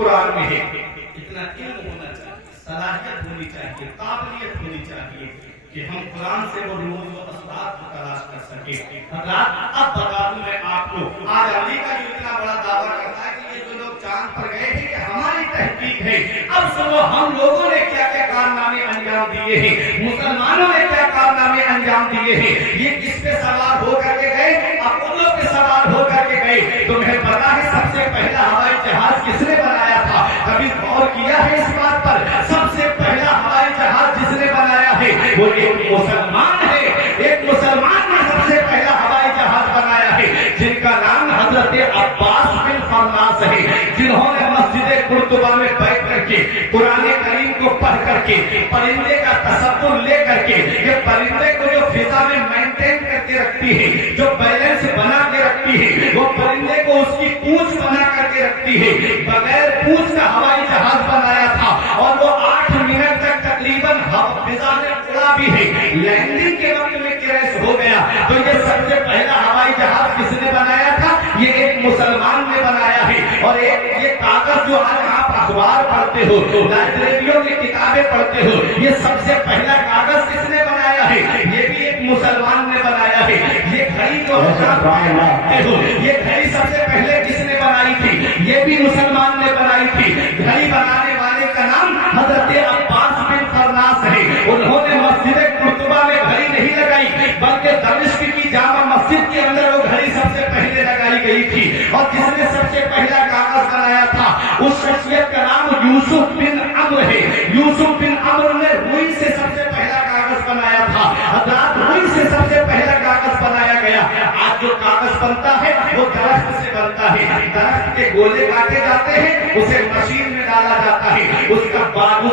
قرآن میں ہے. اتنا علم ہونا چاہیے, صلاحیت ہونی چاہیے, قابلیت ہونی چاہیے کہ ہم قرآن سے وہ رموز و اسباب کو تلاش کر سکیں. حضرات اب بتا دوں میں آپ کو, آج امریکہ جو اتنا بڑا دعویٰ کرتا ہے کہ یہ جو لوگ چاند پر گئے ہیں کہ ہماری تحقیق ہے, اب سنو ہم لوگوں نے کیا کیا کارنامے انجام دیے ہیں, مسلمانوں نے کیا کارنامے انجام دیے ہیں. یہ کس پہ سوار ہو کر کے گئے, اپولو پہ سوار ہو کر کے گئے. تمہیں پتا ہے سب سے پہلا ہوائی جہاز کس نے بنایا تھا؟ کبھی غور کیا ہے اس بات پر؟ سب سے پہلا ہوائی جہاز جس نے بنایا ہے وہ ایک مسلمان ہے. ایک مسلمان نے سب سے پہلا ہوائی جہاز بنایا ہے, جن کا نام حضرت عباس بن فرناس ہے, جنہوں نے مسجد قرطبہ میں بیٹھ کر کے قرآن کریم کو پڑھ کر کے پرندے کا تصور لے کر کے, یہ پرندے کو جو فضا میں مینٹین کر کے رکھتی ہے, جو بیلنس بنا کے رکھتی ہے, وہ پرندے کو اس کی پونچھ بنا کر کے رکھتی ہے, بغیر پونچھ کا ہوائی جہاز بنایا تھا. اور وہ 8 منٹ تک تقریباً فضا میں اڑا بھی ہے. لینڈنگ کے وقت میں کریش ہو گیا. تو یہ سب سے پہلا ہوائی جہاز کس نے بنایا تھا؟ یہ ایک مسلمان نے بنایا ہے. اور ایک یہ کاغذ جو آج آپ اخبار پڑھتے ہو, لائبریریوں میں کتابیں پڑھتے ہو, یہ سب سے پہلا کاغذ کس نے بنایا ہے؟ یہ بھی ایک مسلمان نے بنایا ہے. یہ گھڑی جو پڑھتے ہو, یہ گھڑی سب سے پہلے کس نے بنائی تھی؟ یہ بھی مسلمان نے بنائی تھی. گھڑی بنانے والے کا نام حضرت عباس بن فرناس ہے. انہوں نے مسجد قرطبہ میں گھڑی نہیں لگائی, بلکہ دمشق کی جامع مسجد کے اندر وہ گھڑی سب سے پہلے لگائی گئی تھی. اور جس نے سب سے پہلا کاغذ بنایا تھا اس شخصیت کا نام یوسف بن عمرو ہے. یوسف بن عمرو نے روئی سے سب سے پہلا کاغذ بنایا تھا. حضرات روئی سے سب سے پہلا کاغذ بنایا گیا. آج جو کاغذ بنتا ہے وہ درخت سے بنتا ہے. درخت کے گولے کاٹے جاتے ہیں, اسے مشین میں ڈالا جاتا ہے, اس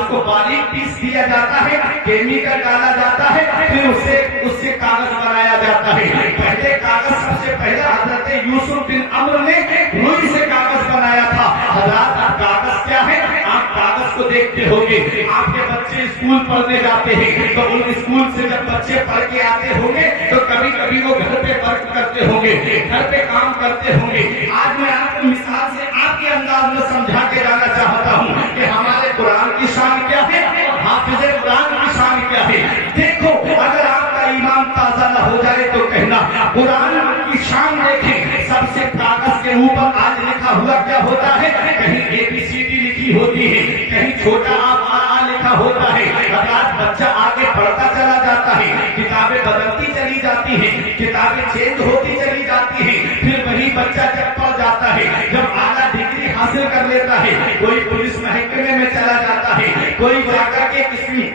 کو باریک پیس دیا جاتا ہے, کیمیکل ڈالا جاتا ہے, پھر اس سے کاغذ بنایا جاتا ہے. پہلے کاغذ سب سے پہلا حضرت یوسف بن عمرو نے روئی سے کاغذ بنایا تھا. حضرات اب کاغذ کیا ہے؟ آپ کاغذ کو دیکھتے ہوگے. آپ کے بچے اسکول پڑھنے جاتے ہیں تو ان اسکول سے جب بچے پڑھ کے آتے ہوں گے تو کبھی کبھی وہ گھر پہ ورک کرتے ہوں گے, گھر پہ کام کرتے ہوں گے. آج میں آپ کو مثال سے آپ کے انداز میں سمجھا کے جانا چاہتا ہوں کہ ہمارے قرآن کی شان کیا ہے, حافظ قرآن کی شان کیا ہے. دیکھو اگر آپ کا ایمان تازہ نہ ہو جائے تو کہنا. قرآن کی شان دیکھیں, سب سے کاغذ کے اوپر آج لکھا ہوا کیا ہوتا ہے؟ کہیں ABCD لکھی ہوتی ہے, کہیں چھوٹا آ لکھا ہوتا ہے. حضرات بچہ آگے بڑھتا چلا جاتا ہے, کتابیں بدلتی چلی جاتی ہیں, کتابیں چینج ہوتی چلی جاتی ہیں. پھر وہی بچہ جب پڑھ جاتا ہے, جب اعلیٰ ڈگری حاصل کر لیتا ہے, کوئی پولیس محکمے میں چلا جاتا ہے, کوئی جا کر کے کسی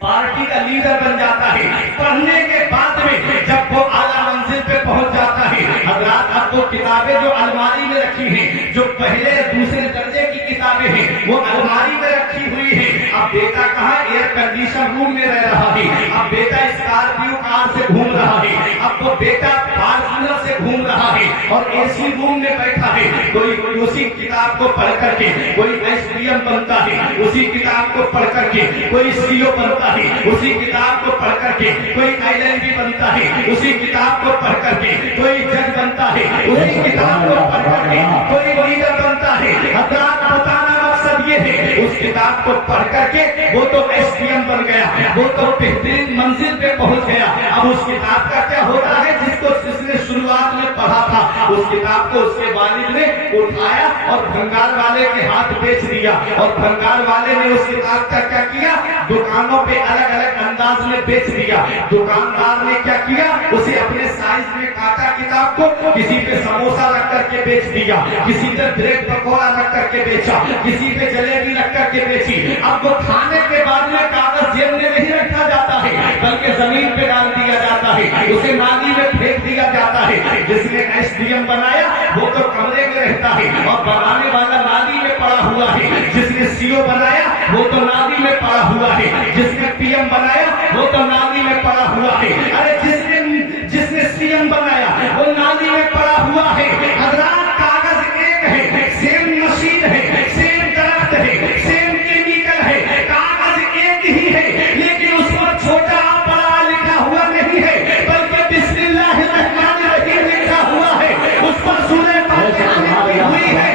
پارٹی کا لیڈر بن جاتا ہے. پڑھنے کے بعد میں جب وہ اعلیٰ منزل پہ پہنچ جاتا ہے, حضرات اب وہ کتابیں جو الماری میں رکھی ہیں, جو پہلے دوسرے درجے کی کتابیں ہیں, وہ الماری میں رکھی ہوئی ہیں. اب بیٹا کہاں ایئر کنڈیشن روم میں رہ رہا ہے, اب بیٹا اسکارپیو کار سے گھوم رہا ہے, اب وہ بیٹا فارچونر سے گھوم رہا ہے اور AC روم میں بیٹھا ہے. کوئی اسی کتاب کو پڑھ کر کے کوئی SDM بنتا ہے, اسی کتاب کو پڑھ کر کے کوئی CO بنتا ہے, اسی کتاب کو پڑھ کر کے کوئی LLB بنتا ہے, اسی کتاب کو پڑھ کر کے کوئی جج بنتا ہے, اسی کتاب کو پڑھ کر کے کوئی لیڈر بنتا ہے. حضرات بتانا مقصد یہ ہے, اس کتاب کو پڑھ کر کے وہ تو SDM بن گیا, وہ تو بہترین منزل پہ پہنچ گیا. اب اس کتاب کا کیا ہوتا ہے؟ جس نے شروعات میں پڑھا تھا اس کتاب کو اس کے والد نے اٹھایا اور بھنگار والے کے ہاتھ بیچ دیا, اور بھنگار والے نے اس کتاب کا کیا کیا؟ دکانوں پہ الگ الگ انداز میں بیچ دیا. دکاندار نے کیا کیا؟ اسے اپنے سائز میں کاٹا کتاب کو, کسی پہ سموسا رکھ کر کے بیچ دیا, کسی پہ بریڈ پکوڑا رکھ کر کے بیچا, کسی پہ جلیبی رکھ کر کے بیچی. اب وہ کھانے کے بعد میں کاغذ جیب میں نہیں رکھا جاتا ہے, بلکہ زمین پہ ڈال دیا جاتا ہے, اسے نالی میں پھینک دیا جاتا ہے. جس نے SDM بنایا وہ تو کمرے میں رہتا ہے اور بنانے والا نالی میں پڑا ہوا ہے. جس نے CO بنایا وہ تو نالی میں پڑا ہوا ہے, جس نے PM بنایا وہ تو نالی میں پڑا ہوا ہے. ارے جس نے CM بنایا وہ نالی میں پڑا ہوا ہے. حضرات کاغذ ایک ہے, سیم مشین ہے, سیم درخت ہے, سیم کیمیکل ہے, کاغذ ایک ہی ہے, لیکن اس پر چھوٹا بڑا لکھا ہوا نہیں ہے, بلکہ بسم اللہ الرحمن الرحیم لکھا ہوا ہے. اس پر سورہ فاتحہ لکھی ہوئی ہے.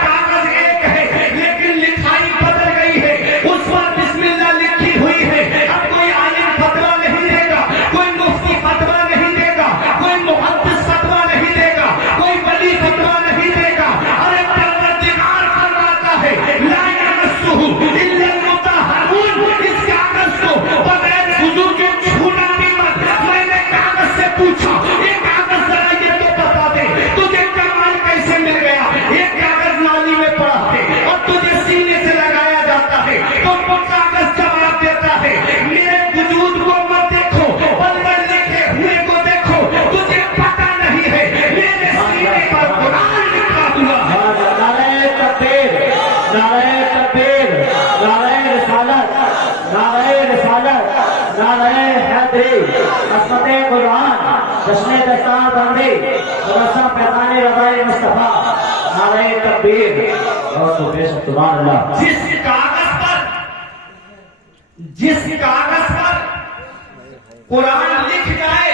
کاغذ ایک ہے, قرآن جشن دستار بندی رسم پیغان رضائے مصطفیٰ نعرہ تکبیر اور تو بے شک سبحان اللہ. جس کاغذ پر قرآن لکھ جائے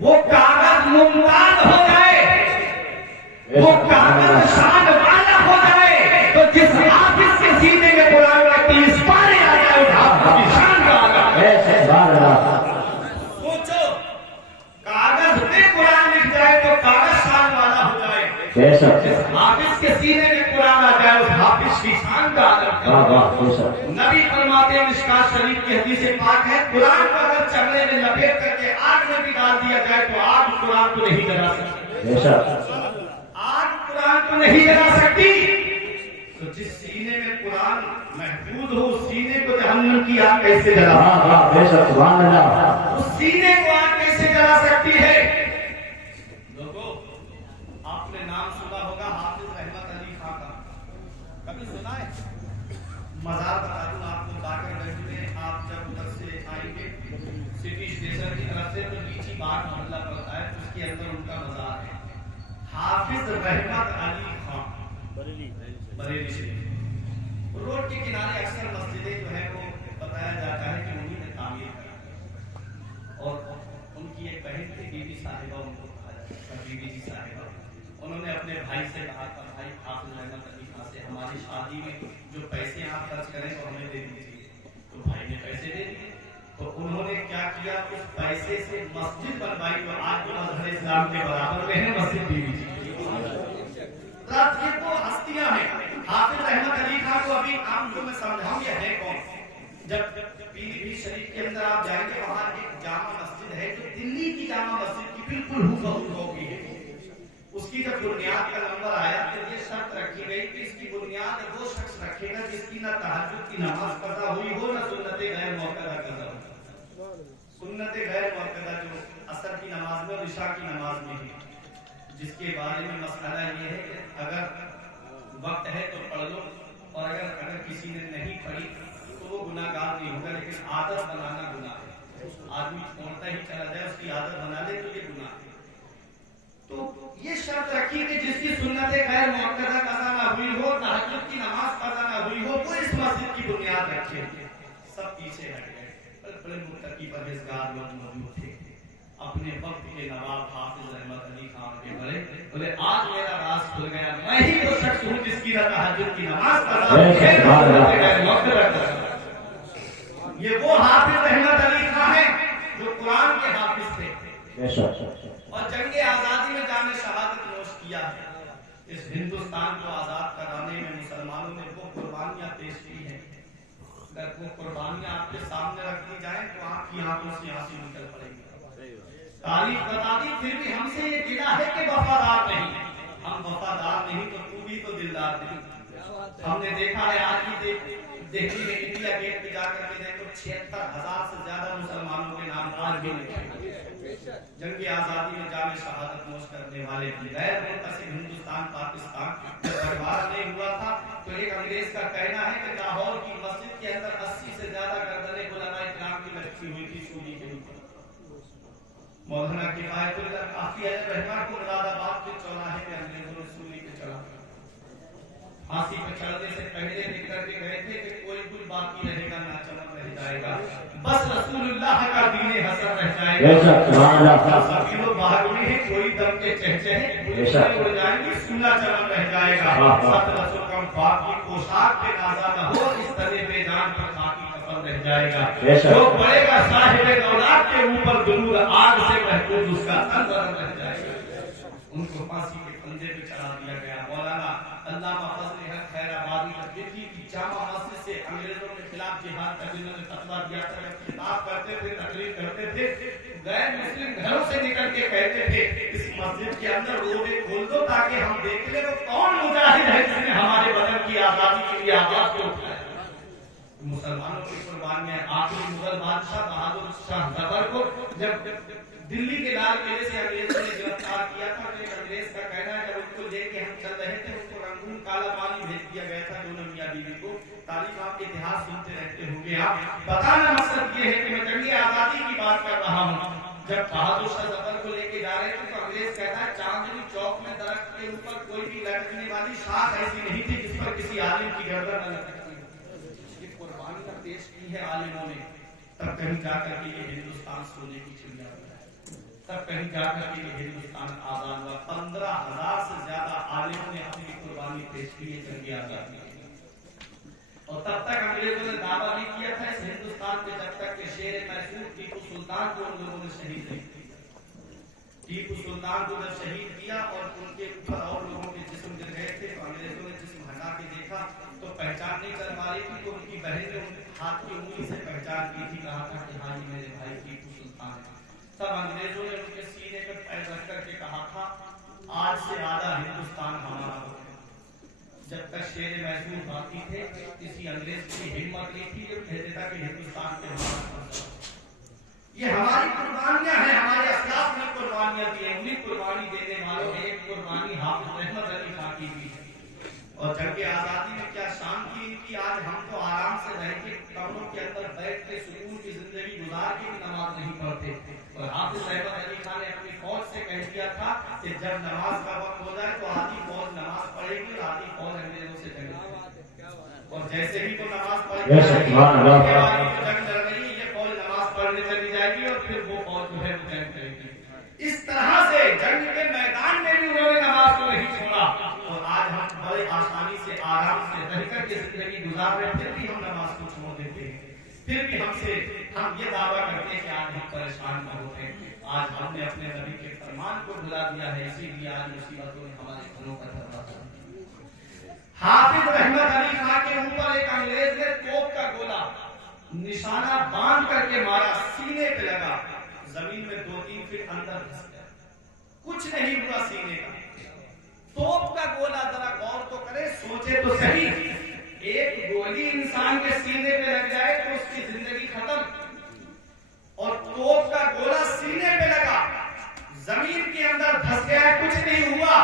وہ کاغذ ممتاز ہو جائے, وہ کاغذ شان والا ہو جائے, تو جس حافظ کے سینے میں قرآن کا 30 پارے آ جائے اس حافظ کی شان کا آگا. سوچو, کاغذ پہ قرآن لکھ جائے تو کاغذ شان والا ہو جائے, جس حافظ کے سینے میں قرآن آ جائے اس حافظ کی شان کا آگا. نبی فرماتے ہیں مشکات شریف کی حدیث پاک ہے, قرآن کو اگر چمڑے میں لپیٹ کر کے آگ میں بھی ڈال دیا جائے تو آگ قرآن کو نہیں جلا سکتی, آگ قرآن کو نہیں جلا سکتی. تو جس سینے میں قرآن محفوظ ہو اس سینے کو جہنم کی آگ کیسے جلا, اس سینے کو آگ کیسے جلا سکتی ہے. لوگوں, آپ نے نام سنا ہوگا حافظ رحمت علی خان کا, کبھی سنا ہے؟ مزار بتا دوں آپ کو, باقر گنج میں آپ جب ادھر سے آئیں گے سٹی اسٹیشن کی طرف سے تو لیچی باغ محلہ پڑتا ہے, اس کے اندر ان کا مزار ہے. حافظ رحمت علی خان بریلی شریف, روڈ کے کنارے اکثر مسجدیں جو ہے وہ بتایا جاتا ہے کہ انہی نے تعمیر کر, اور ان کی ایک بہن تھی بی بی صاحبہ, ان کو کہا جاتا ہے بی بی جی صاحبہ. انہوں نے اپنے بھائی سے کہا تھا, بھائی حافظ رحمت علی خان سے ہماری شادی میں جو پیسے آپ خرچ کریں تو ہمیں دے دیجیے. تو بھائی نے پیسے دے دیے. تو انہوں نے کیا کیا, اس پیسے سے مسجد بنوائی جو آج جو مظہر اسلام کے برابر میں ہے, مسجد بی بی جی. یہ تو ہستیاں ہیں. حافظ رحمت علی خان کو ابھی آپ کو میں سمجھاؤں یہ ہے کون. جب پیلی شریف کے اندر آپ جائیں گے وہاں ایک جامع مسجد ہے جو دلی کی جامع مسجد کی بالکل ہو ہوگی ہے. اس کی جب بنیاد کا نمبر آیا تو یہ شرط رکھی گئی کہ اس کی بنیاد وہ شخص رکھے گا جس کی نہ تہجد کی نماز قضا ہوئی ہو, نہ سنت غیر موقدہ قضا ہو. سنت غیر موقدہ جو عصر کی نماز میں اور عشاء کی نماز میں ہے, جس کے بارے میں مسئلہ یہ ہے کہ اگر وقت ہے تو پڑھ لو, اور اگر کسی نے نہیں پڑھی تو وہ گناہ گار نہیں ہوگا, لیکن عادت بنانا گناہ ہے. آدمی چھوڑتا ہی چلا جائے, اس کی عادت بنا لے تو یہ گناہ ہے. تو یہ شرط رکھی کہ جس کی سنت غیر موقدہ قضا نہ ہوئی ہو, تہجد کی نماز قضا نہ ہوئی ہو, وہ اس مسجد کی بنیاد رکھے. سب پیچھے ہٹ گئے, بڑے متقی پرہیزگار لوگ موجود تھے. اپنے وقت کے نواب حافظ رحمت علی خان کے بولے آج میرا راز کھل گیا, میں ہی وہ شخص ہوں جس کی تہجد کی نماز قضا غیر موقدہ قضا. یہ وہ حافظ رحمت علی خان ہیں جو قرآن کے حافظ تھے اور جنگ آزادی میں جان شہادت نوش کیا ہے. اس ہندوستان کو آزاد کرانے میں مسلمانوں نے وہ قربانیاں پیش کی ہیں, اگر وہ قربانیاں آپ کے سامنے رکھ دی جائیں تو آپ کی آنکھوں سے آنسو نکل پڑیں گے. تاریخ بتا دی, پھر بھی ہم سے یہ گلا ہے کہ وفادار نہیں. ہم وفادار نہیں تو بھی تو دلدار نہیں. ہم نے دیکھا ہے آج بھی دہلی میں انڈیا گیٹ پہ جا کر کے دیکھو 76,000 سے زیادہ مسلمانوں کے نام آج بھی لکھے. جنگ آزادی میں جان شہادت نوش کرنے والے غیر منتسب ہندوستان پاکستان جب بٹوارا نہیں ہوا تھا تو ایک انگریز کا کہنا ہے کہ لاہور کی مسجد کے اندر 80 سے زیادہ گردنیں علماء کرام کی لٹکی ہوئی تھی سولی کے اوپر. مولانا کفایت اللہ کافی رحمہ کو مراد آباد کے چوراہے پہ انگریزوں نے سولی پہ چڑھا, پھانسی پہ چڑھنے سے پہلے لکھ کر کے گئے تھے کہ کوئی کچھ باقی رہے گا نہ چمک رہ جائے گا, بس رسول اللہ کا دین حسن رہ جائے گا. سبھی لوگ باہر ہوئے ہیں, کوئی دم کے چہچہے اڑ جائیں گے, سونا چمک رہ جائے گا. سب رسول کم پاک کی پوشاک پہ نازا نہ ہو, اس طرح بے جان پر خاکی کفن رہ جائے گا. جو پڑے گا صاحب دولت کے اوپر ضرور آگ سے محفوظ اس کا اندر رہ جائے گا. ان کو پھانسی کے پھندے پہ چڑھا دیا گیا. مولانا علامہ فضل حق خیر آبادی کی جامع مسجد سے انگریزوں کے خلاف جہاد کا جنہوں نے فتویٰ دیا تھا, خطاب کرتے تھے, تقریر کرتے تھے, غیر مسلم گھروں سے نکل کے کہتے تھے اس مسجد کے اندر روزے کھول دو تاکہ ہم دیکھ لیں وہ کون مجاہد ہے جس نے ہمارے بدن کی آزادی کے لیے آواز کو اٹھایا. مسلمانوں کی قربان میں آخری مغل بادشاہ بہادر شاہ ظفر کو جب دلی کے لال قلعے سے انگریزوں نے گرفتار کیا تھا تو ایک انگریز کا کہنا ہے جب ان کو لے کے ہم چل رہے تھے ان کو رنگون کالا پانی بھیج دیا گیا تھا دونوں میاں بیوی کو. تاریخ آپ کے اتہاس سنتے رہتے ہوں گے. آپ بتانا مقصد یہ ہے کہ میں جنگ آزادی کی بات کر رہا ہوں. جا رہے تھے تو انگریز کہتا ہے چاندنی چوک میں درخت کے اوپر کوئی بھی لٹکنے والی شاخ ایسی نہیں تھی جس پر کسی عالم کی گردن نہ لٹکتی ہو۔ یہ قربانیاں پیش کی ہے عالموں نے، تب کہیں جا کر کے یہ ہندوستان سونے کی چڑیا ہوا ہے، تب کہیں جا کر کے یہ ہندوستان آزاد ہوا۔ 15,000 سے زیادہ عالموں نے اپنی قربانی پیش کی ہے جنگ آزادی، اور تب تک انگریزوں نے دعویٰ نہیں کیا تھا اس ہندوستان کے جب تک کہ شیر میسور ٹیپو سلطان کو ان لوگوں نے شہید نہیں کیا۔ ٹیپو سلطان کو جب شہید کیا اور ان کے اوپر اور لوگوں کے جسم گر گئے تھے تو انگریزوں نے جسم ہٹا کے دیکھا تو پہچان نہیں کر پا رہی تھی، تو ان کی بہن نے ان ہاتھ کی انگلی سے پہچان کی تھی، کہا تھا کہ ہاں یہ میرے بھائی ٹیپو سلطان ہے۔ تب انگریزوں نے ان کے سینے پر پیر رکھ کر کے کہا تھا آج سے آدھا ہندوستان ہمارا ہو گیا۔ جب تک شیر میسور باقی تھے کسی انگریز کی ہمت نہیں تھی، یہ کہتے تھا کہ ہندوستان کے ہمارا، یہ ہماری قربانیاں ہیں، ہمارے اسلاف نے قربانیاں دی ہیں۔ انہیں قربانی دینے والوں میں ایک قربانی حافظ احمد علی خان کی بھی ہے، اور جنگ آزادی میں کیا شان کی ان کی۔ آج ہم تو آرام سے رہ کے کمروں کے اندر بیٹھ کے سکون کی زندگی گزار کے بھی نماز نہیں پڑھتے، اور حافظ احمد علی خان نے اپنی فوج سے کہہ دیا تھا کہ جب نماز کا وقت ہو جائے تو آدھی فوج نماز پڑھے گی اور آدھی فوج انگریزوں سے جنگ کرے گی، اور جیسے ہی وہ نماز پڑھے گی جنگ لڑ رہی ہے، یہ فوج نماز پڑھنے چلی جائے گی اور پھر وہ فوج جو ہے وہ جنگ کرے گی۔ اس طرح سے جنگ کے میدان میں بھی انہوں نے نماز کو نہیں چھوڑا، اور آج ہم بڑے آسانی سے آرام سے رہ کر کے زندگی گزار رہے، پھر بھی ہم نماز کو چھوڑ دیتے ہیں، پھر بھی ہم یہ دعویٰ کرتے ہیں کہ آج ہم پریشان نہ ہوتے ہیں۔ آج ہم نے اپنے نبی کے فرمان کو بھلا دیا ہے، اسی لیے آج مصیبتوں نے ہمارے گھروں کا دروازہ۔ حافظ احمد علی خان کے اوپر ایک انگریز نے توپ کا گولا نشانہ باندھ کر کے مارا، سینے پہ لگا، زمین میں 2-3 فٹ اندر گھس گیا، کچھ نہیں ہوا سینے کا۔ توپ کا گولا ذرا غور تو کرے، سوچے تو صحیح، ایک گولی انسان کے سینے پہ لگ جائے تو اس کی زندگی ختم، اور توپ کا گولا سینے پہ لگا، زمین کے اندر دھس گیا، کچھ نہیں ہوا۔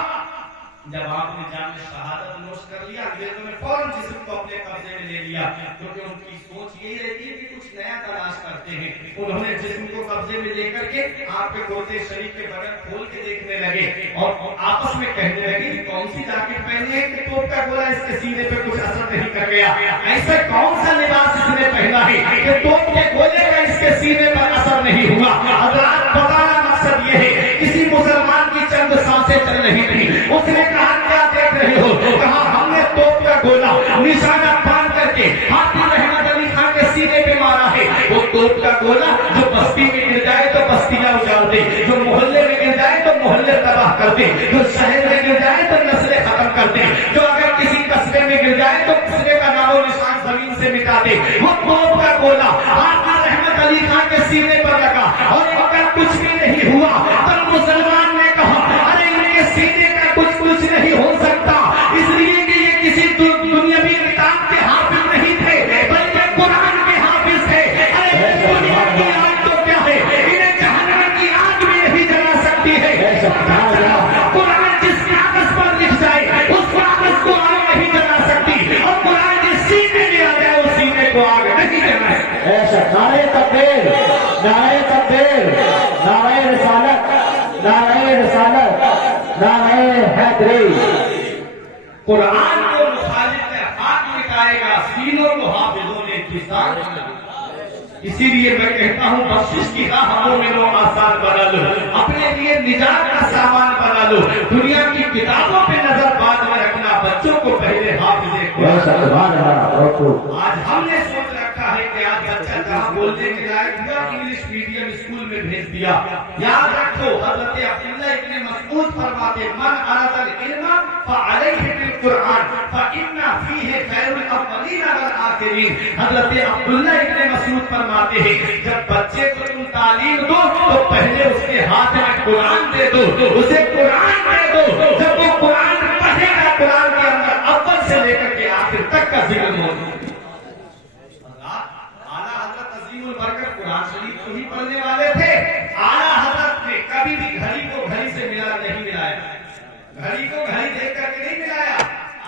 جب آپ نے جام شہادت نوش کر لیا، انگریزوں نے فوراً جسم کو اپنے قبضے میں لے لیا، کیونکہ ان کی سوچ یہی رہتی ہے کہ کچھ نیا تلاش کرتے ہیں۔ انہوں نے جسم کو قبضے میں لے کر کے آپ کے کرتے شریف کے بغل کھول کے دیکھنے لگے، اور آپس میں کہنے لگے کون سی جاکٹ پہنی ہے کہ توپ کا گولا اس کے سینے پہ کچھ اثر نہیں کر گیا، ایسا کون سا لباس اس نے پہنا ہے کہ توپ کے گولے کا اس کے سینے پر اثر نہیں ہوا۔ حضرات بتانا مقصد یہ ہے، کسی مسلمان کی چند سانسیں چل رہی تھی، اس نے کہا کیا دیکھ رہے ہو، کہا ہم نے توپ کا گولا نشانہ باندھ کر کے حافظ احمد علی خان کے سینے پہ مارا ہے۔ وہ توپ کا گولا جو بستی میں گر جائے تو بستیاں اجاڑ دے، جو محلے میں گر جائے تو محلے تباہ کر دے، جو شہر میں گر جائے تو نسلیں ختم کر دے، جو اگر کسی قصبے میں گر جائے تو قصبے کا نام و نشان زمین سے مٹا دے۔ وہ توپ کا گولا حافظ احمد علی خان کے سینے پر لگا، اور اگر کچھ بھی نہیں ہوا تو مسلمان نے کہا ارے ان کے سینے کا کچھ نہیں ہو سکتا، اس لیے کہ یہ کسی دنیاوی کتاب کے حافظ نہیں تھے بلکہ قرآن کے حافظ تھے۔ ارے دنیا کی آگ تو کیا ہے، انہیں جہنم کی آگ بھی نہیں جلا سکتی ہے۔ قرآن جس کاغذ پر لکھ جائے اس کاغذ کو آگ نہیں جلا سکتی، اور قرآن جس سینے میں آ جائے اس سینے کو آگ نہیں جلا سکتی۔ نعرہ تکبیر، نعرہ تکبیر، نعرہ رسالت، نعرہ رسالت، نعرہ حیدری۔ قرآن کو مخالف حق مٹائے گا، سینوں کو حافظوں نے کسان کیا۔ اسی لیے میں کہتا ہوں بخشش کی راہ مومنوں آسان بنا لو، اپنے لیے نجات کا سامان بنا لو، دنیا کی کتابوں پہ نظر بعد میں رکھنا، بچوں کو پہلے حافظ آج ہم نے سوچ رکھا ہے کہ آج بچہ جہاں بولنے کے لائق ہوا انگلش میڈیم اسکول میں بھیج دیا۔ یاد رکھو حضرت عبداللہ ابن مسعود فرماتے من اراد العلم فعلیہ بالقرآن فإن فیہ خیر الاولین والآخرین۔ حضرت عبداللہ ابن مسعود فرماتے ہیں جب بچے کو تم تعلیم دو تو پہلے اس کے ہاتھ میں قرآن دے دو، اسے قرآن دے دو، جب وہ قرآن پڑھے گا قرآن کے اندر اول سے لے کر کے آخر تک کا ذکر موجود ہے۔ اعلیٰ حضرت عظیم البرکت قرآن شریف کو ہی پڑھنے والے تھے۔ اعلیٰ حضرت نے کبھی بھی گھڑی کو گھڑی سے نہیں ملایا، گھڑی کو گھڑی دیکھ کر کے نہیں ملایا،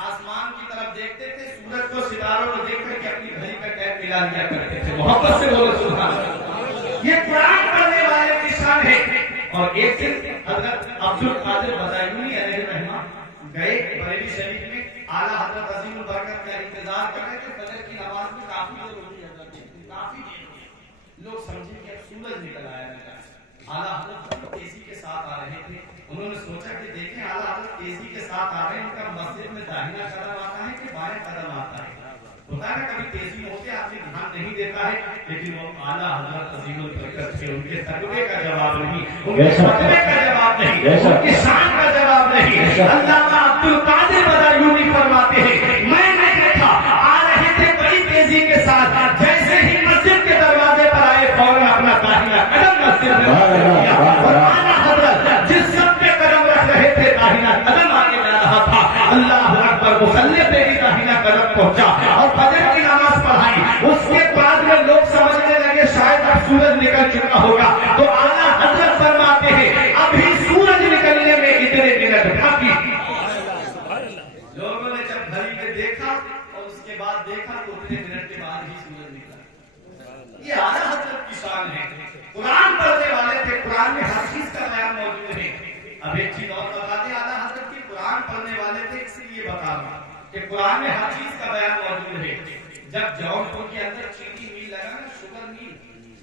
آسمان کی طرف دیکھتے تھے، سورج کو ستاروں کو دیکھ کر کے اپنی گھڑی کا ٹائم ملا دیا کرتے تھے۔ محبت سے بولو سبحان اللہ۔ یہ قرآن پڑھنے والے کی شان ہے۔ اور ایک دن حضرت عبد القادر بدایونی علیہ الرحمہ گئے بریلی شریف میں، اعلیٰ حضرت عظیم البرکت کا انتظار کر رہے تھے، فجر کی نماز میں کافی دیر ہو گئی، حضرت کافی دیر ہو گئی، لوگ سمجھے کہ اب سورج نکل آیا ہے۔ اعلیٰ حضرت تیزی کے ساتھ آ رہے تھے، انہوں نے سوچا کہ دیکھیں اعلیٰ حضرت تیزی کے ساتھ آ رہے ہیں، ان کا مسجد میں داہنا قدم آتا ہے کہ بائیں قدم آتا ہے؟ ہوتا ہے نا کبھی تیزی میں ہوتے آدمی دھیان نہیں دیتا ہے، لیکن وہ اعلیٰ حضرت عظیم البرکت تھے، ان کے تقوی کا جواب نہیں، ان کے فتوے کا جواب نہیں، ان کی شان کا جواب نہیں۔ علامہ عبد القادر بدایونی فرماتے ہیں میں نے دیکھا آ رہے تھے بڑی تیزی کے ساتھ، جیسے ہی مسجد کے دروازے پر آئے فوراً اپنا داہنا قدم مسجد میں رکھ دیا، اور اعلیٰ حضرت جس سب پہ قدم رکھ رہے تھے داہنا قدم آگے جا رہا تھا، اللہ اکبر، مصلی پہ بھی داہنا قدم پہنچا اور فجر کی نماز پڑھائی۔ اس کے بعد میں لوگ سمجھنے لگے شاید اب سورج نکل چکا ہوگا، تو اعلیٰ حضرت فرماتے ہیں ابھی سورج نکلنے میں اتنے منٹ باقی۔ لوگوں نے جب گھڑی میں دیکھا اور اس کے بعد دیکھا تو اتنے منٹ کے بعد ہی سورج نکلا۔ یہ اعلیٰ حضرت کی شان ہے۔ قرآن پڑھنے والے تھے، قرآن میں ہر چیز کا بیان موجود ہے۔ اب ایک چیز اور بتا دیں، اعلیٰ حضرت کی قرآن پڑھنے والے تھے، اس لیے بتا رہا ہوں کہ قرآن میں ہر چیز کا بیان موجود ہے۔ جب جونپور کے اندر چینی میل لگا نا، شوگر میل،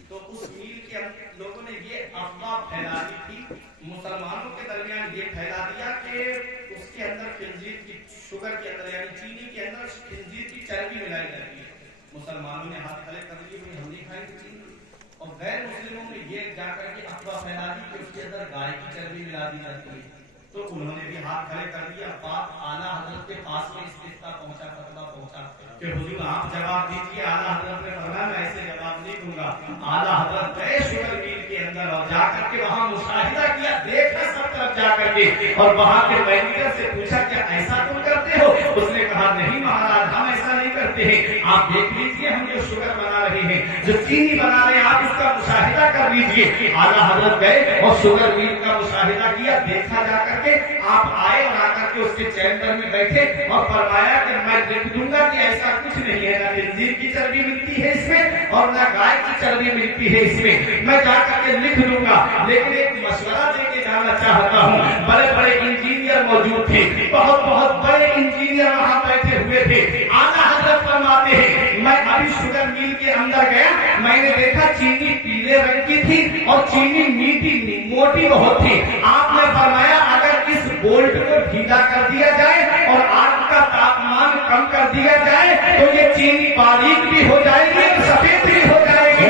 تو اس میل کے لوگوں نے یہ افواہ پھیلا دی تھی، مسلمانوں کے درمیان یہ پھیلا دیا کہ اس کے اندر خنزیر کی، شوگر کے اندر یعنی چینی کے اندر خنزیر کی چربی ملائی جاتی ہے۔ مسلمانوں نے ہاتھ کھڑے کر لیے، ہم نہیں کھائیں گے چینی، اور غیر مسلموں نے یہ جا کر کے افواہ پھیلا دی کہ اس کے اندر گائے کی چربی ملا دی جاتی ہے، تو انہوں نے بھی ہاتھ کھڑے کر دیا۔ بات اعلیٰ حضرت کے پاس میں استفتاء پہنچا، فتویٰ پہنچا کہ حضور آپ جواب دیجیے۔ اعلیٰ حضرت نے فرمایا میں ایسے جواب نہیں دوں گا۔ اعلیٰ حضرت گئے شوگر میل کے اندر اور جا کر کے وہاں مشاہدہ کیا، دیکھا سب طرف جا کر کے، اور وہاں کے مینیجر سے پوچھا کیا ایسا تم کرتے ہو؟ اس نے کہا نہیں مہاراج، ہم ایسا نہیں کرتے ہیں، آپ دیکھ لیجیے ہم جو شوگر بنا رہے ہیں، جو چینی بنا رہے ہیں، آپ اس کا مشاہدہ کر لیجیے۔ اعلیٰ حضرت گئے اور شوگر میل کا مشاہدہ کیا، دیکھا جا کر کے، آپ آئے اور آ کر کے اس کے چیمبر میں بیٹھے اور فرمایا کہ میں لکھ دوں گا کہ ایسا کچھ نہیں ہے، نہ خنزیر کی چربی ملتی ہے اس میں اور نہ گائے کی چربی ملتی ہے اس میں جا کر کے لکھ دوں گا، لیکن ایک مشورہ دے کے جانا چاہتا ہوں۔ بڑے بڑے انجینئر موجود تھے، بہت بہت بڑے انجینئر وہاں بیٹھے ہوئے تھے۔ اعلیٰ حضرت فرماتے ہیں میں ابھی شوگر میل کے اندر گیا، میں نے دیکھا چینی پیلے رنگ کی تھی اور چینی میٹھی موٹی بہت تھی۔ آپ نے فرمایا اگر اس بولٹ کو ڈھیلا کر دیا جائے اور آگ کا تاپمان کم کر دیا جائے تو یہ چینی باریک بھی ہو جائے گی اور سفید بھی ہو جائے گی۔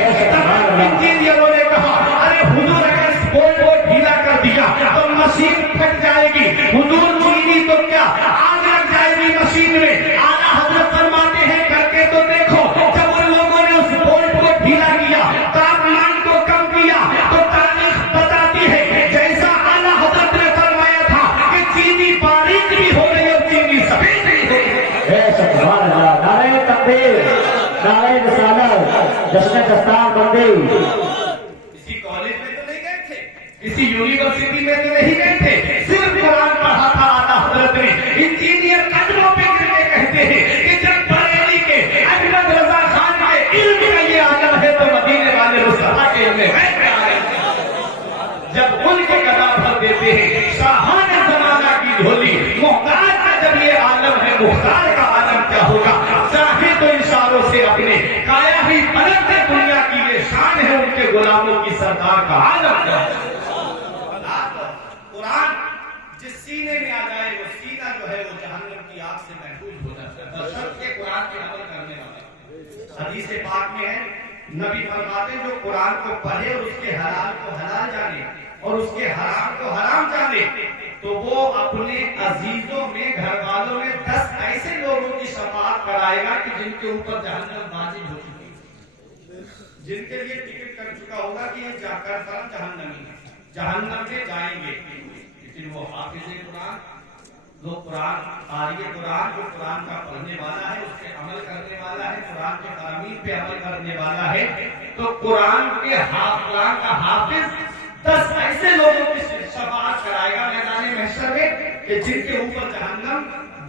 انجینئروں نے کہا ارے حضور اگر اس بولٹ کو ڈھیلا کر دیا تو مشین پھٹ جائے گی، حضور چینی تو کیا آگ لگ جائے گی مشین میں۔ اعلیٰ حضرت فرماتے ہیں کر کے تو دیکھو، جب ان لوگوں نے اس بولٹ کو ڈھیلا کیا، تاپمان کو کم کیا، تو تاریخ بتاتی ہے جیسا اعلیٰ حضرت نے فرمایا تھا کہ چینی باریک بھی ہو گئی اور چینی سفید بھی ہو گئی۔ سبحان اللہ، نعرہ تکبیر، نعرہ رسالت، جشن دستار بندی۔ کسی کالج میں تو نہیں گئے تھے، کسی یونیورسٹی میں تو نہیں گئے تھے، صرف قرآن پڑھا تھا اعلیٰ حضرت نے۔ انجینئر قدموں پہ گر کے کہتے ہیں کہ جب بریلی کے احمد رضا خان کے علم کا یہ عالم ہے تو مدینے والے مصطفیٰ کے علم میں کیا ہے؟ جب ان کے گدا بھر دیتے ہیں شاہان زمانہ کی جھولی، محتاج کا جب یہ عالم ہے، مختار کا عالم کیا ہوگا؟ چاہے تو اشاروں سے اپنے کایا ہی پلٹ دے، دنیا کی یہ شان ہے، ان کے غلاموں کی سردار کا عالم کیا ہے؟ قرآن جس سینے میں آ جائے وہ سینہ جو ہے وہ جہنم کی آگ سے محفوظ ہو جاتا ہے، بشرط کے قرآن کے عمل کرنے والا۔ حدیث پاک میں ہے نبی فرماتے جو قرآن کو پڑھے اور اس کے حلال کو حلال جانے اور اس کے حرام کو حرام جانے تو وہ اپنے عزیزوں میں، گھر والوں میں 10 ایسے لوگوں کی شفاعت کرائے گا کہ جن کے اوپر جہنم واجب ہو چکی ہے، جن کے لیے ٹکٹ کر چکا ہوگا کہ یہ جا کر فرم جہنم میں جائیں گے، لیکن وہ حافظ قرآن، جو قرآن قاری قرآن، جو قرآن کا پڑھنے والا ہے، اس پہ عمل کرنے والا ہے، قرآن کے فرامین پہ عمل کرنے والا ہے، تو قرآن کا حافظ 10 ایسے لوگوں کی شفاعت کرائے گا میدان محشر میں کہ جن کے اوپر جہنم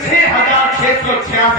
6666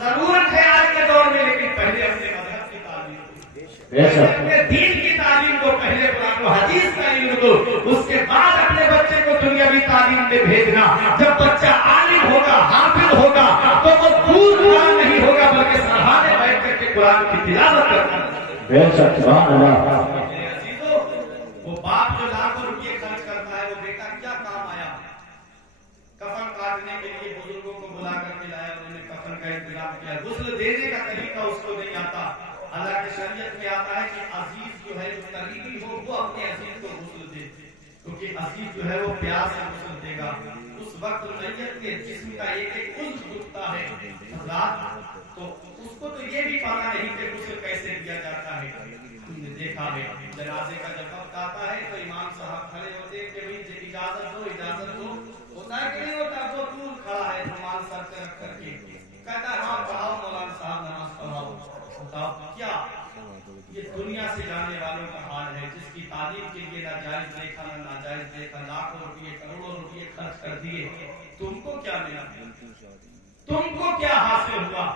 ضرورت ہے آج کے دور میں، لیکن پہلے اپنے مذہب کی تعلیم بے شک اپنے دین کی تعلیم کو، پہلے قرآن و حدیث کا علم دو، اس کے بعد اپنے بچے کو دنیاوی تعلیم میں بھیجنا۔ جب بچہ عالم ہوگا، حافظ ہوگا، تو وہ دور قرآن نہیں ہوگا بلکہ سرحانے بیٹھ کر کے قرآن کی تلاوت کرنا۔ بے شک سبحان اللہ۔ میرے عزیزو، وہ باپ جو لاکھوں روپئے خرچ کرتا ہے، وہ بیٹا کیا کام آیا؟ کفن کاٹنے کے لیے بزرگوں کو بلا کر کے لایا، انہوں نے کفن کا انتظام کیا، غسل دینے کا طریقہ اس کو نہیں آتا۔ اللہ کی شریعت میں آتا ہے کہ عزیز جو ہے، جو قریبی ہو، وہ اپنے عزیز کو غسل دے، کیونکہ عزیز جو ہے وہ پیار سے غسل دے گا۔ اس وقت میت کے جسم کا ایک ایک عضو دکھتا ہے حضرات، تو اس کو تو یہ بھی پتا نہیں کہ غسل کیسے کیا جاتا ہے۔ تم نے دیکھا ہے جنازے کا جب وقت آتا ہے تو امام صاحب کھڑے ہوتے ہیں کہ بھائی اجازت دو، اجازت دو، ہوتا ہے کہ نہیں ہوتا؟ وہ دور کھڑا ہے رومال سر پہ رکھ کر کے، کہتا ہے ہاں پڑھاؤ مولانا صاحب، نماز پڑھاؤ۔ کیا یہ دنیا سے جانے والوں کا حال ہے، جس کی تعلیم کے لیے نہ جائز دیکھا نہ ناجائز دیکھا، لاکھوں روپئے کروڑوں روپئے خرچ کر دیے، تم کو کیا ملا؟ تم کو کیا حاصل ہوا؟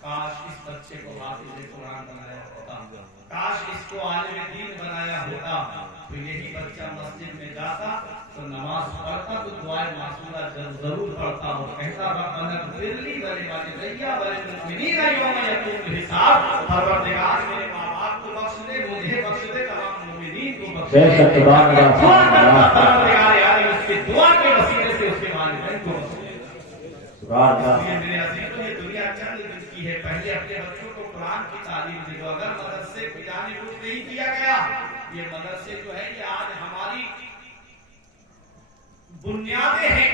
کاش اس بچے کو حافظ قرآن بنایا ہوتا، کاش اس کو عالم دین بنایا ہوتا، تو یہی بچہ مسجد میں جاتا تو نماز پڑھتا تو دعائے معصورہ ضرور پڑھتا اور کہتا ربنا اغفر لی ولوالدی وللمؤمنین یوم یقوم الحساب، پروردگار میرے ماں باپ کو بخش دے، مجھے بخش دے، تمام مومنین کو بخش دے۔ دعا کرتا پروردگار عالم اس کی دعا کے وسیلے سے اس کے والدین کو بخش دے۔ میرے عزیزوں، یہ دنیا چند دن کی ہے، پہلے اپنے بچوں کو قرآن کی تعلیم دے دو۔ اگر مدرسے کی جانب رخ نہیں کیا گیا، یہ مدرسے جو ہے یہ آج ہماری بنیادیں ہیں،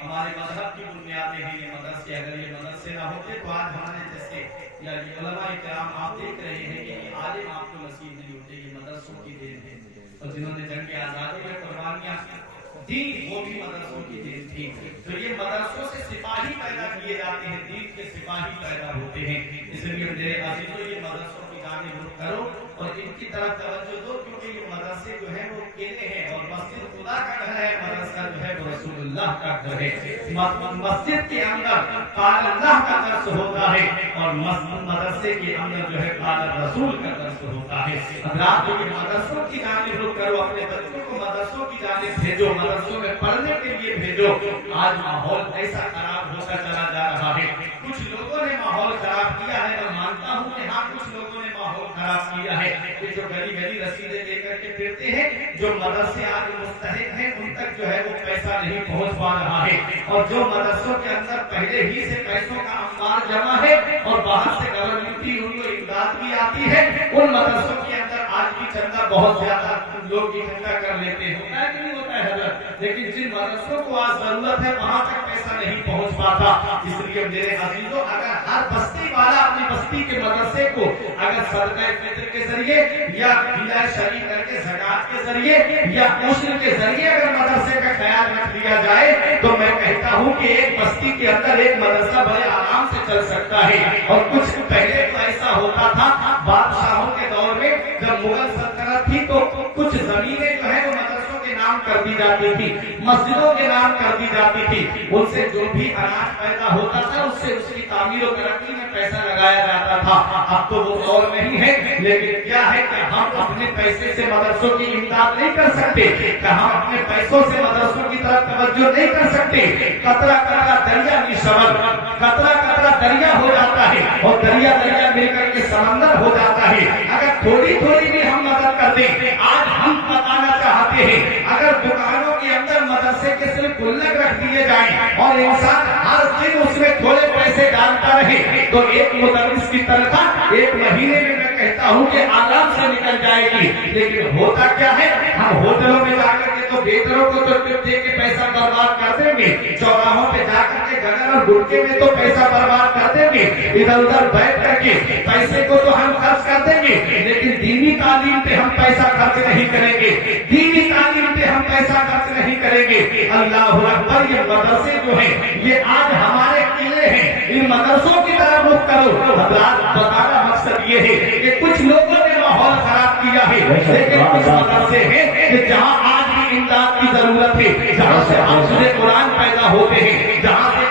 ہمارے مذہب کی بنیادیں ہیں یہ مدرسے۔ اگر یہ مدرسے نہ ہوتے تو آج ہمارے جیسے یا یہ علماء کرام آپ دیکھ رہے ہیں کہ یہ عالم آپ کو نصیب نہیں ہوتے، یہ مدرسوں کی دین ہے۔ اور جنہوں نے جنگ آزادی میں قربانیاں دی، وہ بھی مدرسوں کی دین تھی۔ تو یہ مدرسوں سے سپاہی پیدا کیے جاتے ہیں، دین کے سپاہی پیدا ہوتے ہیں۔ اس لیے میرے عزیزوں، یہ مدرسوں کی جانب رخ کرو اور ان کی طرف توجہ دو، کیونکہ یہ مدرسے جو ہیں وہ کیلے ہیں، اور مسجد خدا کا گھر ہے، مدرسہ جو ہے وہ رسول اللہ کا گھر ہے۔ مسجد کے اندر قال اللہ کا درس ہوتا ہے اور مدرسے کے اندر جو ہے قال رسول کا درس ہوتا ہے۔ حضرات، یہ مدرسوں کی جانب رخ کرو، اپنے بچوں کو مدرسوں کی جانب بھیجو، مدرسوں میں پڑھنے کے لیے بھیجو۔ آج ماحول ایسا خراب ہوتا چلا جا رہا ہے، کچھ لوگوں نے ماحول خراب کیا ہے، میں مانتا ہوں کہ ہاں کچھ لوگوں نے ماحول خراب کیا ہے، کہ جو گلی گلی رسیدیں لے کر کے پھرتے ہیں، جو مدرسے آج مستحق ہیں ان تک جو ہے وہ پیسہ نہیں پہنچ پا رہا ہے، اور جو مدرسوں کے اندر پہلے ہی سے پیسوں کا انبار جمع ہے اور باہر سے گورنمنٹ کی ان کو امداد بھی آتی ہے، ان مدرسوں کے اندر آج بھی چندہ بہت زیادہ لوگ اکٹھا کر لیتے ہیں، ہوتا ہے کہ نہیں ہوتا ہے حضرت؟ لیکن جن مدرسوں کو آج ضرورت ہے وہاں تک پیسہ نہیں پہنچ پاتا۔ اس لیے میرے عزیزوں، اگر ہر بستی والا اپنی بستی کے مدرسے کو اگر صدقہ فطر کے ذریعے یا ہدایہ شریف کر کے زکات کے ذریعے یا عشر کے ذریعے اگر مدرسے کا خیال رکھ لیا جائے، تو میں کہتا ہوں کہ ایک بستی کے اندر ایک مدرسہ بڑے آرام سے چل سکتا ہے۔ اور کچھ پہلے تو ایسا ہوتا تھا بادشاہوں کے دور میں، جب مغل سلطنت تھی تو کچھ زمینیں جو ہے وہ مدرسوں کے نام کر دی جاتی تھی، مسجدوں کے نام کر دی جاتی تھی، ان سے جو بھی اناج پیدا ہوتا تھا اس سے اس کی تعمیر و ترقی میں پیسہ لگایا جاتا تھا۔ اب تو وہ دور نہیں ہے، لیکن کیا ہے کہ ہم اپنے پیسے سے مدرسوں کی امداد نہیں کر سکتے، کہ ہم اپنے پیسوں سے مدرسوں کی طرف توجہ نہیں کر سکتے۔ قطرہ قطرہ دریا میں شبر، قطرہ قطرہ دریا ہو جاتا ہے اور دریا دریا مل کر کے سمندر ہو جاتا ہے۔ اگر تھوڑی تھوڑی بھی ہم مدد کر دیں، آج ہم بتانا چاہتے ہیں، اگر دکانوں کے اندر مدرسے کے صرف گلک رکھ دیے جائیں اور انسان ہر دن اس میں تھوڑے پیسے ڈالتا رہے، تو ایک مدرس کی تنخواہ ایک مہینے میں کہتا ہوں کہ آرام سے نکل جائے گی۔ لیکن ہوتا کیا ہے، ہم ہوٹلوں میں جا کر کے تو ویٹروں کو تو دے کے پیسہ برباد کر دیں گے، چوراہوں پہ جا کر کے گگر اور گٹکے میں تو پیسہ برباد کر دیں گے، ادھر ادھر بیٹھ کر کے پیسے کو تو ہم خرچ کر دیں گے، لیکن دینی تعلیم پہ ہم پیسہ خرچ نہیں کریں گے، دینی تعلیم پہ ہم پیسہ خرچ نہیں کریں گے۔ اللہ اکبر، یہ مدرسے جو ہیں یہ آج ہمارے قلعے ہیں، ان مدرسوں کی طرف رخ کرو۔ حضرات، بتانا مقصد یہ ہے کہ کچھ لوگوں نے ماحول خراب کیا ہے، لیکن کچھ مدرسے ہیں کہ جہاں آج بھی امداد کی ضرورت ہے، جہاں سے حافظ قرآن پیدا ہوتے ہیں، جہاں سے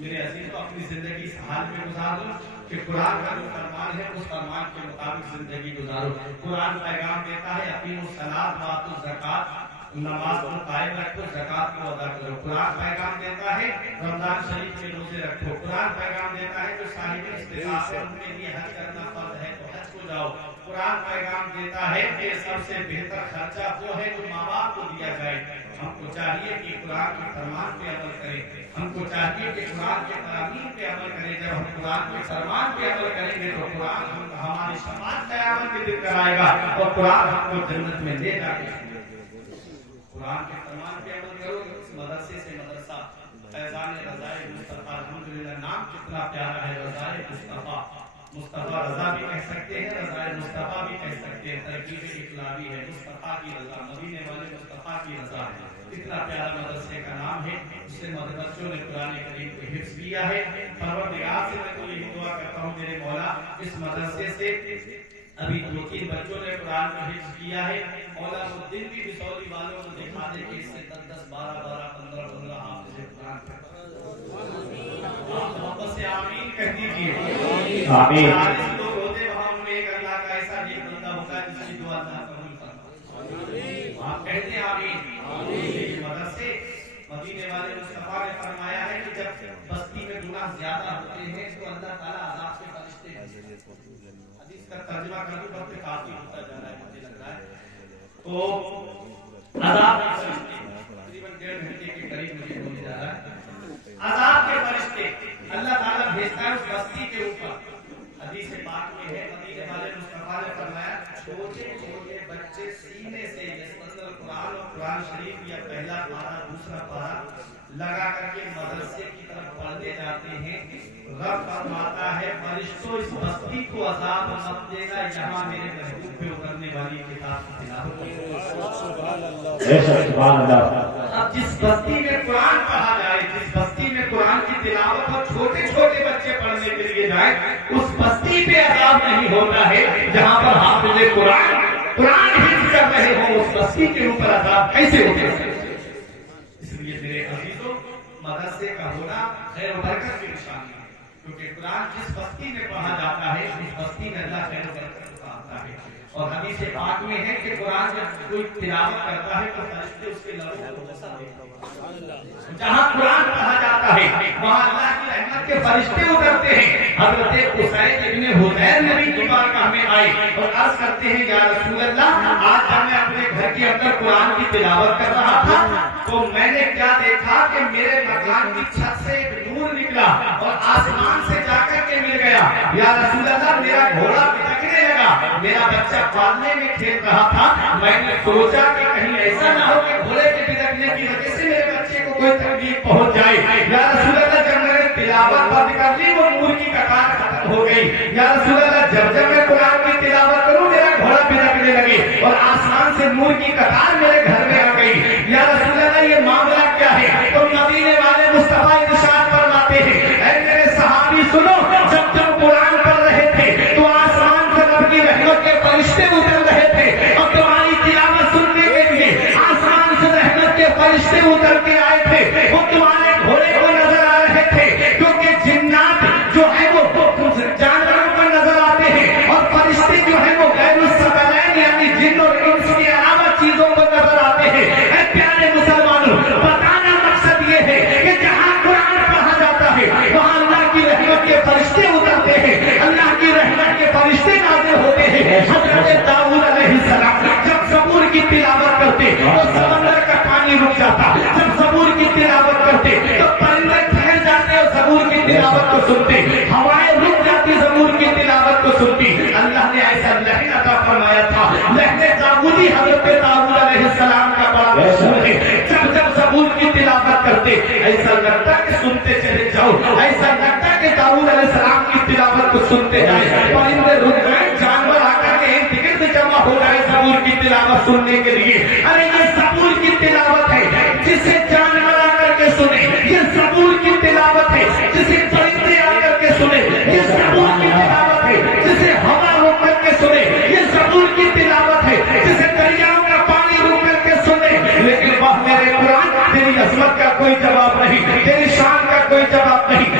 میرے عزیز کو اپنی زندگی اس حال میں گزار دو کہ قرآن کا جو فرمان ہے اس فرمان کے مطابق زندگی گزارو. قرآن پیغام دیتا ہے اقیموا الصلاۃ وآتوا الزکات، نماز کو قائم رکھو، زکات کو ادا کرو. قرآن پیغام دیتا ہے رمضان شریف کے روزے رکھو. قرآن پیغام دیتا ہے جو صاحب استطاعت ہے ان کے لیے حج کرنا فرض ہے تو حج کو جاؤ. قرآن پیغام دیتا ہے کہ سب سے بہتر خرچہ وہ ہے جو ماں باپ کو دیا جائے. ہم کو چاہیے کہ قرآن کے فرمان پہ عمل کریں. ہم کو چاہیے کہ قرآن کے تعلیم پہ عمل کریں. جب ہم قرآن کے فرمان پہ عمل کریں گے تو قرآن ہماری شفاعت قیامت کے دن کرائے گا اور قرآن ہم کو جنت میں لے جا کے قرآن کے فرمان پہ عمل کرو. اس مدرسے سے مدرسہ فیضان رضائے مصطفیٰ، الحمدللہ نام کتنا پیارا ہے، رضائے مصطفیٰ. مصطفیٰ رضا بھی کہہ سکتے ہیں، رضائے مصطفیٰ بھی کہہ سکتے ہیں. ترکیب اقلابی ہے، مصطفیٰ کی رضا، مدینے والے مصطفیٰ کی رضا ہے. کتنا پیارا مدرسے کا نام ہے. اس سے بچوں نے قرآن کریم کو حفظ کیا ہے. پروردگار سے میں تو یہی دعا کرتا ہوں میرے مولا اس مدرسے سے ابھی 2-3 بچوں نے قرآن کا حفظ کیا ہے. مولا وہ دن بھی بسولی والوں کو دکھا دے کہ اس سے 10-10 12-12 15-15 حافظ قرآن کرتا. آپ محبت سے آمین کہہ دیجیے. آمین. 40 لوگ ہوتے وہاں ان میں ایک اللہ کا ایسا نیک بندہ ہوتا ہے جس کی دعا اللہ قبول کرتا. آپ کہتے ہیں آمین. یہ مدرسے مدینے والے مصطفیٰ نے فرمایا ہے کہ جب بستی میں گناہ زیادہ ہوتے ہیں تو اللہ تعالیٰ عذاب سے فرشتے حدیث کا ترجمہ کر دوں وقت کافی ہوتا جا رہا ہے مجھے لگ رہا ہے. تو عذاب کے فرشتے تقریباً 1.5 گھنٹے کے قریب مجھے ہونے جا رہا ہے. عذاب کے فرشتے اللہ تعالیٰ بھیجتا ہے اس بستی کے اوپر. حدیث پاک میں ہے مدینے والے مصطفیٰ نے فرمایا چھوٹے چھوٹے بچے سینے سے قرآن اور قرآن شریف یا پہلا پارہ دوسرا پارہ لگا کر کے مدرسے کی طرف پڑھنے جاتے ہیں. رب فرماتا ہے فرشتوں اس بستی کو عذاب مت دینا، یہاں میرے محبوب پہ اترنے والی کتاب کی تلاوت کرو. اب جس بستی میں قرآن پڑھا جائے، جس بستی میں قرآن کی تلاوت اور چھوٹے چھوٹے بچے پڑھنے کے لیے جائیں، اس بستی پہ عذاب نہیں ہوتا ہے. جہاں پر حافظ قرآن حفظ کر رہے ہوں اس بستی کے اوپر عذاب کیسے ہوتے ہیں؟ اس لیے میرے عزیزوں مدرسے کا ہونا خیر و برکت کی نشانی ہے، کیونکہ قرآن جس بستی میں پڑھا جاتا ہے اس بستی میں اللہ خیر و برکت اتارتا ہے. اور حدیث پاک میں ہے کہ قرآن جب کوئی تلاوت کرتا ہے تو فرشتے اس کے لبوں کو بسا دیتے ہیں. جہاں قرآن پڑھا جاتا ہے وہاں اللہ کی رحمت کے فرشتے اترتے ہیں. حضرت اسید ابن حضیر نبی کی بارگاہ میں آئے اور عرض کرتے ہیں یا رسول اللہ آج جب میں اپنے گھر کے اندر قرآن کی تلاوت کر رہا تھا تو میں نے کیا دیکھا کہ میرے مکان کی چھت سے ایک نور نکلا اور آسمان سے جا کر کے مل گیا. یا رسول اللہ میرا گھوڑا بھٹکنے لگا، میرا بچہ پالنے میں کھیل رہا تھا. میں نے سوچا کہ کہیں ایسا نہ ہو کہ گھوڑے کے بھٹکنے کی وجہ سے میرے بچے کو کوئی تکلیف پہنچ جائے. یا رسول اللہ جب میں نے تلاوت بند کر لی وہ نور کی قطار ختم ہو گئی. یا رسول اللہ جب میں قرآن کی تلاوت کروں میرا گھوڑا بھٹکنے لگے اور آسمان سے نور کی قطار میرے گھر میں آ گئی. یا رسول اللہ یہ معاملہ کیا ہے؟ تو مدینے والے مصطفیٰ ارشاد فرماتے ہیں اے میرے صحابی سنو، جب تم قرآن پڑھ رہے تھے تو آسمان سے رب کی رحمت کے فرشتے اتر رہے تھے اور تمہاری تلاوت سننے کے لیے آسمان سے رحمت کے فرشتے اتر کے آئے تھے. وہ تمہارے گھوڑے کو نظر آ رہے تھے کیونکہ جنات جو ہے وہ جانوروں پر نظر آتے ہیں اور فرشتے جو ہیں وہ غیر الثقلین یعنی جن اور انس کے علاوہ چیزوں پر نظر آتے ہیں. اے پیارے مسلمانوں بتانا مقصد یہ ہے کہ جہاں قرآن پڑھا جاتا ہے وہاں اللہ کی رحمت کے فرشتے اترتے ہیں، اللہ کی رحمت کے فرشتے نازل ہوتے ہیں. حضرت داؤد علیہ السلام جب زبور کی تلاوت کرتے تو سمندر کا پانی رک جاتا. جب زبور کی تلاوت کرتے تو پرندے ٹھہر جاتے اور زبور کی تلاوت کو سنتے، ہوائیں رک جاتی زبور کی تلاوت کو سنتی. اللہ نے ایسا لہن عطا فرمایا تھا، لہن داؤدی حضرت داؤد علیہ السلام کا بڑا مشہور ہے. جب زبور کی تلاوت کرتے ایسا لگتا کہ سنتے چلے جاؤ، ایسا لگتا کہ داؤد علیہ السلام کی تلاوت کو سنتے جائیں. پرندے رک گئے، جانور آ کر کے ارد گرد جمع ہو جائے زبور کی تلاوت سننے کے لیے. ارے یہ زبور کی تلاوت ہے جسے جانور آ کر کے سنے، یہ زبور کی تلاوت ہے جسے پرندے آ کر کے سنے، یہ زبور کی تلاوت ہے جسے ہوا روک کر کے سنے، یہ زبور کی تلاوت ہے جسے دریاؤں کا پانی روک کر کے سنے. لیکن وہ میرے قرآن تیری عظمت کا کوئی جواب نہیں، تیری شان کا کوئی جواب نہیں.